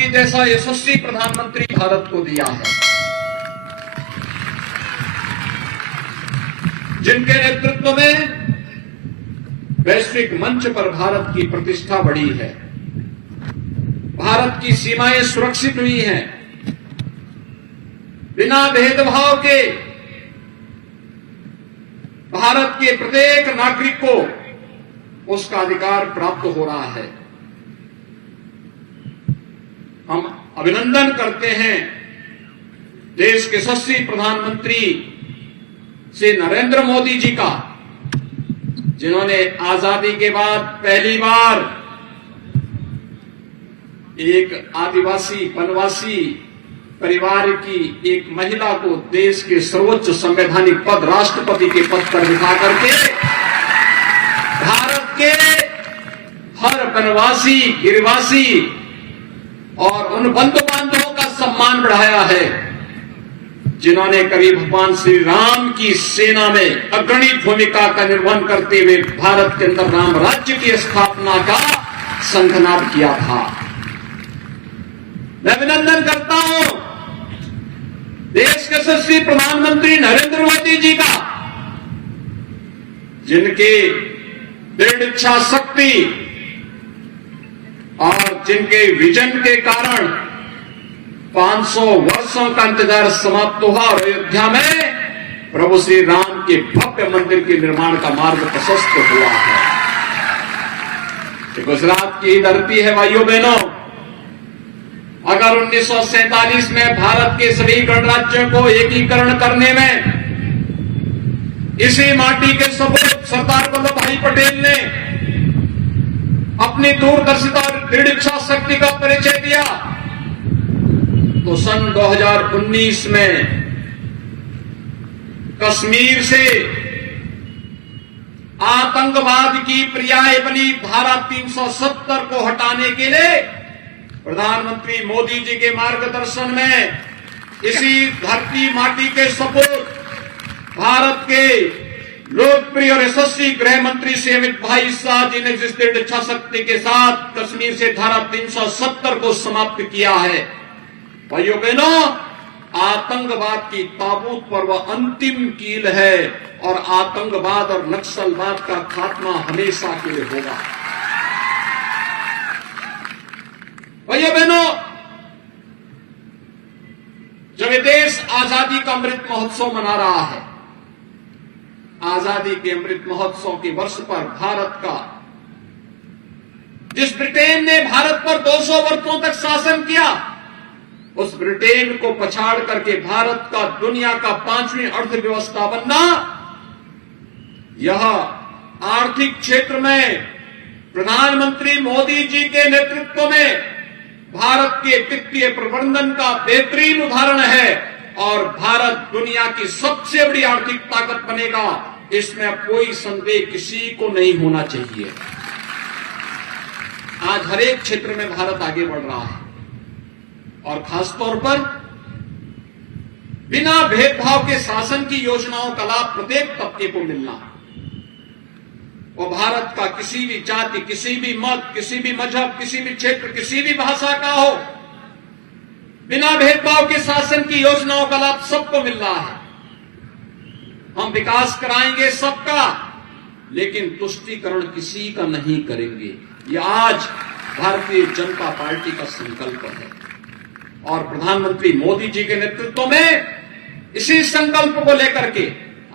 मोदी जैसा यशस्वी प्रधानमंत्री भारत को दिया है, जिनके नेतृत्व में वैश्विक मंच पर भारत की प्रतिष्ठा बढ़ी है, भारत की सीमाएं सुरक्षित हुई हैं, बिना भेदभाव के भारत के प्रत्येक नागरिक को उसका अधिकार प्राप्त हो रहा है। हम अभिनंदन करते हैं देश के यशस्वी प्रधानमंत्री श्री नरेंद्र मोदी जी का, जिन्होंने आजादी के बाद पहली बार एक आदिवासी वनवासी परिवार की एक महिला को देश के सर्वोच्च संवैधानिक पद राष्ट्रपति के पद पर बिठा करके भारत के हर वनवासी, गिरिवासी और उन बंधु बांधवों का सम्मान बढ़ाया है जिन्होंने कभी भगवान श्री राम की सेना में अग्रणी भूमिका का निर्वहन करते हुए भारत के अंदर राम राज्य की स्थापना का संघनाद किया था। मैं अभिनंदन करता हूं देश के यशस्वी प्रधानमंत्री नरेंद्र मोदी जी का, जिनके दृढ़ इच्छा शक्ति और जिनके विजन के कारण 500 वर्षों का इंतजार समाप्त हुआ और अयोध्या में प्रभु श्री राम के भव्य मंदिर के निर्माण का मार्ग प्रशस्त हुआ है। गुजरात की धरती है भाइयों बहनों। अगर 1947 में भारत के सभी गणराज्यों को एकीकरण करने में इसी माटी के सपूत सरदार वल्लभ भाई पटेल ने अपनी दूरदर्शिता और दृढ़ इच्छा शक्ति का परिचय दिया, तो सन 2019 में कश्मीर से आतंकवाद की पर्याय बनी धारा 370 को हटाने के लिए प्रधानमंत्री मोदी जी के मार्गदर्शन में इसी धरती माटी के सपूत भारत के लोकप्रिय और यशस्वी गृह मंत्री श्री अमित भाई शाह जी ने जिस दृढ़ इच्छा शक्ति के साथ कश्मीर से धारा 370 को समाप्त किया है, भाइयों बहनों, आतंकवाद की ताबूत पर वह अंतिम कील है और आतंकवाद और नक्सलवाद का खात्मा हमेशा के लिए होगा। भाइयों बहनों, जब ये देश आजादी का अमृत महोत्सव मना रहा है, आजादी के अमृत महोत्सव के वर्ष पर भारत का, जिस ब्रिटेन ने भारत पर 200 वर्षों तक शासन किया, उस ब्रिटेन को पछाड़ करके भारत का दुनिया का 5वीं अर्थव्यवस्था बनना, यह आर्थिक क्षेत्र में प्रधानमंत्री मोदी जी के नेतृत्व में भारत के वित्तीय प्रबंधन का बेहतरीन उदाहरण है और भारत दुनिया की सबसे बड़ी आर्थिक ताकत बनेगा, इसमें अब कोई संदेह किसी को नहीं होना चाहिए। आज हर एक क्षेत्र में भारत आगे बढ़ रहा है और खासतौर पर बिना भेदभाव के शासन की योजनाओं का लाभ प्रत्येक तबके को मिलना, वो भारत का किसी भी जाति, किसी भी मत, किसी भी मजहब, किसी भी क्षेत्र, किसी भी भाषा का हो, बिना भेदभाव के शासन की योजनाओं का लाभ सबको मिल रहा है। हम विकास कराएंगे सबका, लेकिन तुष्टीकरण किसी का नहीं करेंगे। यह आज भारतीय जनता पार्टी का संकल्प है और प्रधानमंत्री मोदी जी के नेतृत्व में इसी संकल्प को लेकर के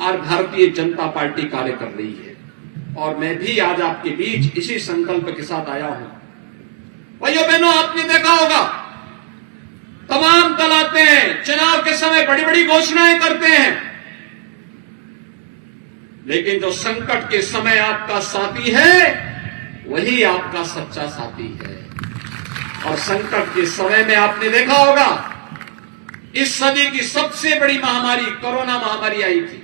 आज भारतीय जनता पार्टी कार्य कर रही है और मैं भी आज आपके बीच इसी संकल्प के साथ आया हूं। भाइयों बहनों, आपने देखा होगा तमाम दल आते हैं, चुनाव के समय बड़ी बड़ी घोषणाएं करते हैं, लेकिन जो संकट के समय आपका साथी है वही आपका सच्चा साथी है। और संकट के समय में आपने देखा होगा इस सदी की सबसे बड़ी महामारी कोरोना महामारी आई थी।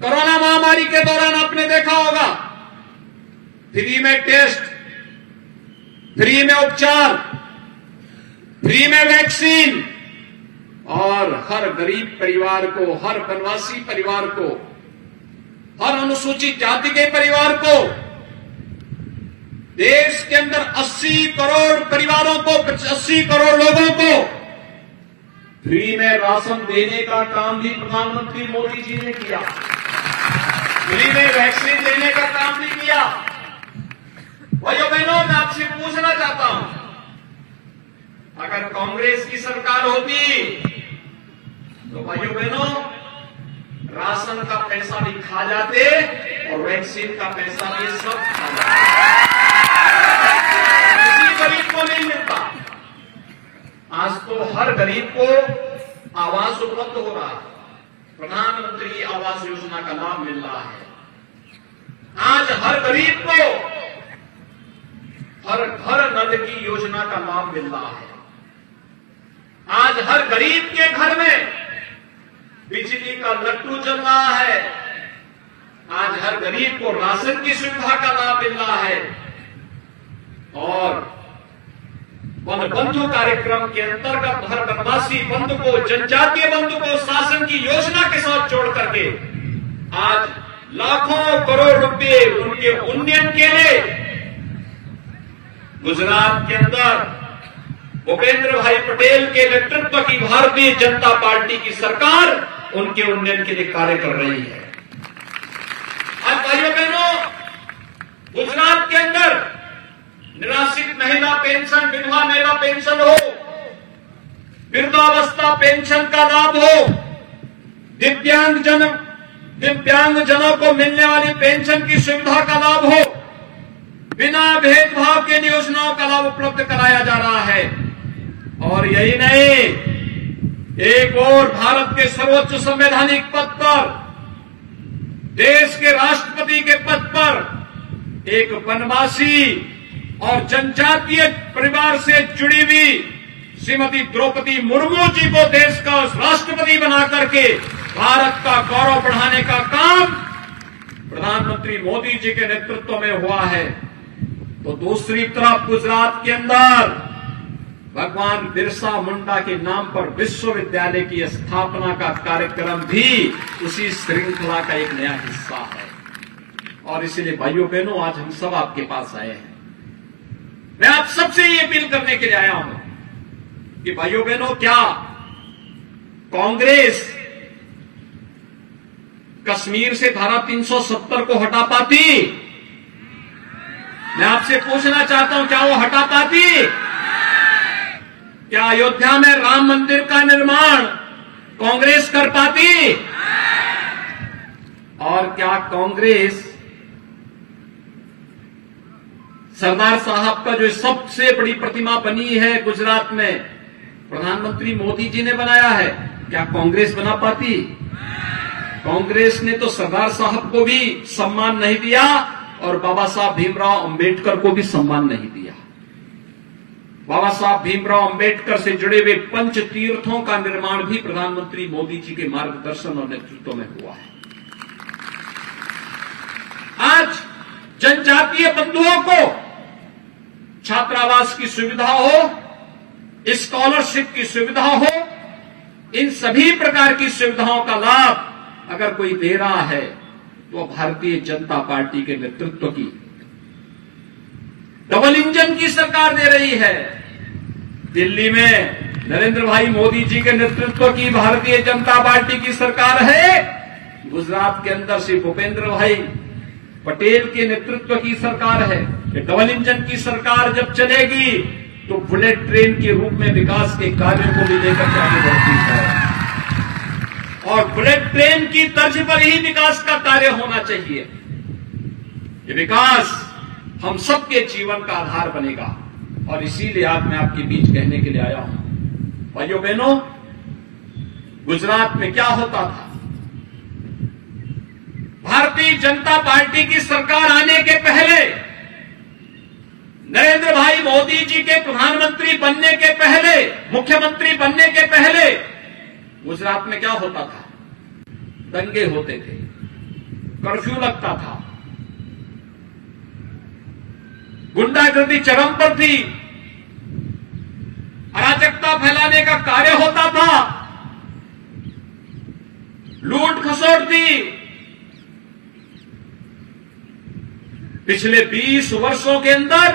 कोरोना महामारी के दौरान आपने देखा होगा फ्री में टेस्ट, फ्री में उपचार, फ्री में वैक्सीन और हर गरीब परिवार को, हर वनवासी परिवार को, हर अनुसूचित जाति के परिवार को देश के अंदर 80 करोड़ परिवारों को, 80 करोड़ लोगों को फ्री में राशन देने का काम भी प्रधानमंत्री मोदी जी ने किया। फ्री में वैक्सीन देने का काम भी किया। भाइयों बहनों, मैं आपसे पूछना चाहता हूं, अगर कांग्रेस की सरकार होती तो भाइयों बहनों राशन का पैसा भी खा जाते और वैक्सीन का पैसा भी सब खा जाते। किसी गरीब को नहीं मिलता। आज तो हर गरीब को आवास उपलब्ध हो रहा है। प्रधानमंत्री आवास योजना का लाभ मिल रहा है। आज हर गरीब को हर घर नल की योजना का लाभ मिल रहा है। आज हर गरीब के घर में बिजली का लट्टू चल रहा है। आज हर गरीब को राशन की सुविधा का लाभ मिल रहा है। और वन बंधु कार्यक्रम के अंतर्गत हर वनवासी बंधु को, जनजातीय बंधु को शासन की योजना के साथ जोड़ करके आज लाखों करोड़ रुपए उनके उन्नयन के लिए गुजरात के अंदर भूपेंद्र भाई पटेल के नेतृत्व की भारतीय जनता पार्टी की सरकार उनके उन्नयन के लिए कार्य कर रही है। आज भाइयों बहनों, गुजरात के अंदर निराश्रित महिला पेंशन, विधवा महिला पेंशन हो, वृद्धावस्था पेंशन का लाभ हो, दिव्यांगजनों को मिलने वाली पेंशन की सुविधा का लाभ हो, बिना भेदभाव के योजनाओं का लाभ उपलब्ध कराया जा रहा है। और यही नहीं, एक और भारत के सर्वोच्च संवैधानिक पद पर, देश के राष्ट्रपति के पद पर एक वनवासी और जनजातीय परिवार से जुड़ी हुई श्रीमती द्रौपदी मुर्मू जी को देश का राष्ट्रपति बना करके भारत का गौरव बढ़ाने का काम प्रधानमंत्री मोदी जी के नेतृत्व में हुआ है। तो दूसरी तरफ गुजरात के अंदर भगवान बिरसा मुंडा के नाम पर विश्वविद्यालय की स्थापना का कार्यक्रम भी उसी श्रृंखला का एक नया हिस्सा है। और इसीलिए भाइयों बहनों, आज हम सब आपके पास आए हैं। मैं आप सबसे ये अपील करने के लिए आया हूं कि भाइयों बहनों, क्या कांग्रेस कश्मीर से धारा 370 को हटा पाती? मैं आपसे पूछना चाहता हूं, क्या वो हटा पाती? क्या अयोध्या में राम मंदिर का निर्माण कांग्रेस कर पाती? और क्या कांग्रेस सरदार साहब का जो सबसे बड़ी प्रतिमा बनी है गुजरात में, प्रधानमंत्री मोदी जी ने बनाया है, क्या कांग्रेस बना पाती? कांग्रेस ने तो सरदार साहब को भी सम्मान नहीं दिया और बाबा साहब भीमराव अंबेडकर को भी सम्मान नहीं दिया। बाबा साहब भीमराव अंबेडकर से जुड़े हुए पंच तीर्थों का निर्माण भी प्रधानमंत्री मोदी जी के मार्गदर्शन और नेतृत्व में हुआ है। आज जनजातीय बंधुओं को छात्रावास की सुविधा हो, स्कॉलरशिप की सुविधा हो, इन सभी प्रकार की सुविधाओं का लाभ अगर कोई दे रहा है तो भारतीय जनता पार्टी के नेतृत्व की डबल इंजन की सरकार दे रही है। दिल्ली में नरेंद्र भाई मोदी जी के नेतृत्व की भारतीय जनता पार्टी की सरकार है। गुजरात के अंदर श्री भूपेंद्र भाई पटेल के नेतृत्व की सरकार है। ये डबल इंजन की सरकार जब चलेगी तो बुलेट ट्रेन के रूप में विकास के कार्यों को भी लेकर के आगे बढ़ती है। और बुलेट ट्रेन की तर्ज पर ही विकास का कार्य होना चाहिए। ये विकास हम सबके जीवन का आधार बनेगा। और इसीलिए आज मैं आपके बीच कहने के लिए आया हूं। भाइयों बहनों, गुजरात में क्या होता था? भारतीय जनता पार्टी की सरकार आने के पहले, नरेंद्र भाई मोदी जी के प्रधानमंत्री बनने के पहले, मुख्यमंत्री बनने के पहले गुजरात में क्या होता था? दंगे होते थे, कर्फ्यू लगता था, गुंडागर्दी चरम पर थी, अराजकता फैलाने का कार्य होता था, लूट खसोट थी। पिछले 20 वर्षों के अंदर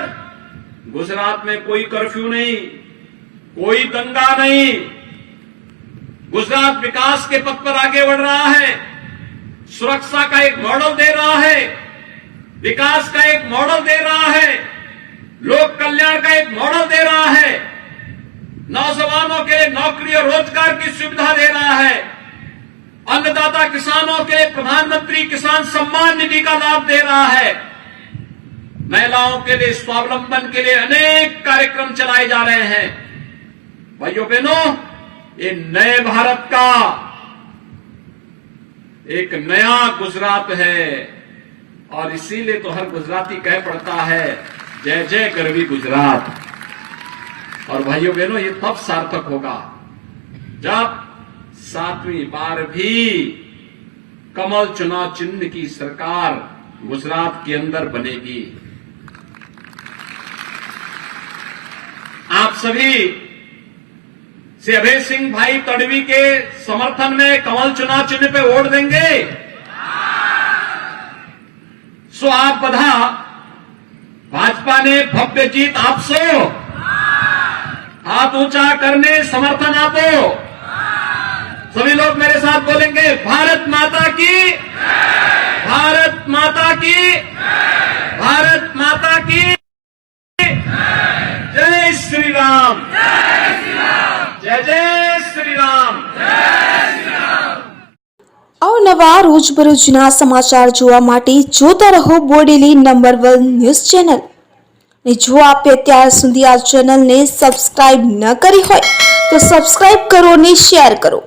गुजरात में कोई कर्फ्यू नहीं, कोई दंगा नहीं। गुजरात विकास के पथ पर आगे बढ़ रहा है, सुरक्षा का एक मॉडल दे रहा है, विकास का एक मॉडल दे रहा है, लोक कल्याण का एक मॉडल दे रहा है, नौजवानों के लिए नौकरी और रोजगार की सुविधा दे रहा है, अन्नदाता किसानों के प्रधानमंत्री किसान सम्मान निधि का लाभ दे रहा है, महिलाओं के लिए स्वावलंबन के लिए अनेक कार्यक्रम चलाए जा रहे हैं। भाइयों बहनों, ये नए भारत का एक नया गुजरात है और इसीलिए तो हर गुजराती कह पड़ता है, जय जय गरवी गुजरात। और भाइयों बहनों, ये तब सार्थक होगा जब 7वीं बार भी कमल चुनाव चिन्ह की सरकार गुजरात के अंदर बनेगी। आप सभी से अभय सिंह भाई तड़वी के समर्थन में कमल चुनाव चिन्ह पे वोट देंगे। सो आप बधा भाजपा ने भव्य जीत आपसो, हाथ ऊंचा करने समर्थन आपो। सभी लोग मेरे साथ बोलेंगे, भारत माता की, भारत माता की, भारत माता की, जय श्री राम, जय जय श्री राम। અવનવા રોજબરોજના સમાચાર જોવા માટે જોતા રહો બોડેલી નંબર 1 ન્યૂઝ ચેનલ ને જો આપે અત્યાર સુધી આ ચેનલને સબસ્ક્રાઇબ ન કરી હોય તો સબસ્ક્રાઇબ કરો અને શેર કરો।